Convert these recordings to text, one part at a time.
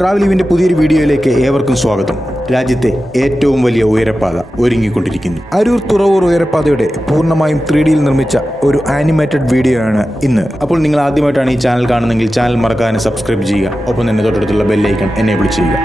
ട്രാവലിവിന്റെ പുതിയൊരു വീഡിയോയിലേക്ക് ഏവർക്കും സ്വാഗതം. രാജ്യത്തെ ഏറ്റവും വലിയ ഉയരപ്പാത ഒരുങ്ങിക്കൊണ്ടിരിക്കുന്നു. അരൂർ തുറവൂർ ഉയരപ്പാതയുടെ പൂർണ്ണമായും 3Dയിൽ നിർമ്മിച്ച ഒരു ആനിമേറ്റഡ് വീഡിയോ ആണ് ഇന്ന്. അപ്പോൾ നിങ്ങൾ ആദ്യമായിട്ടാണ് ഈ ചാനൽ കാണുന്നതെങ്കിൽ ചാനൽ മറക്കാതെ സബ്സ്ക്രൈബ് ചെയ്യുക. ഒപ്പം തന്നെ തൊട്ടടുത്തുള്ള ബെൽ ഐക്കൺ എനേബിൾ ചെയ്യുക.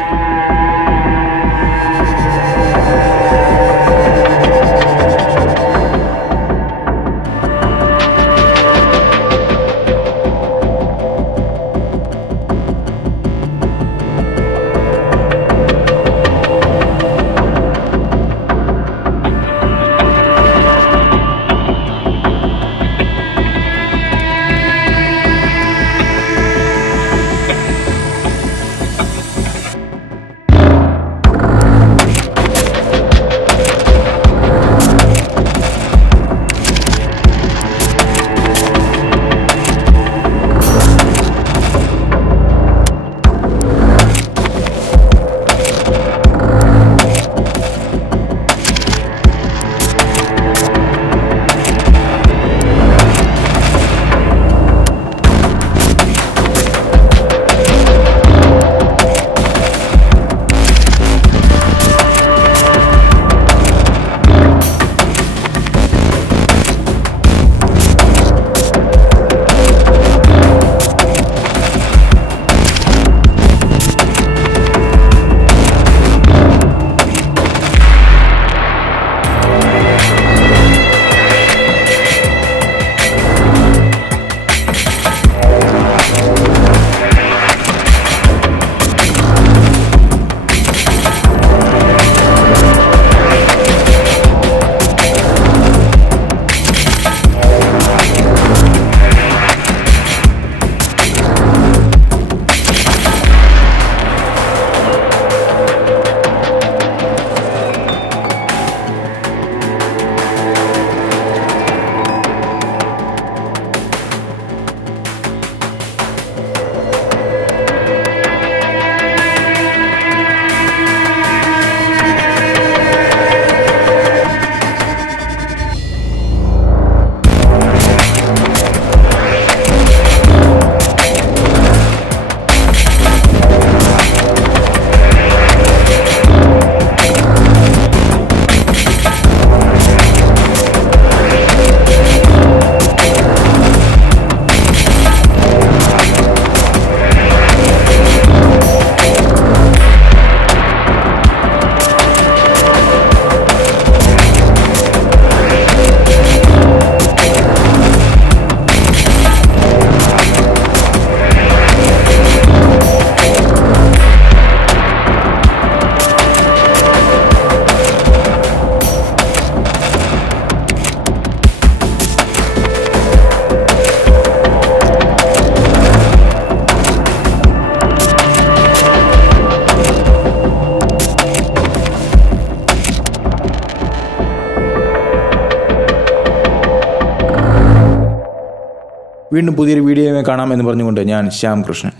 വീണ്ടും പുതിയൊരു വീഡിയോയുമായി കാണാം എന്ന് പറഞ്ഞുകൊണ്ട് ഞാൻ ശ്യാം കൃഷ്ണൻ.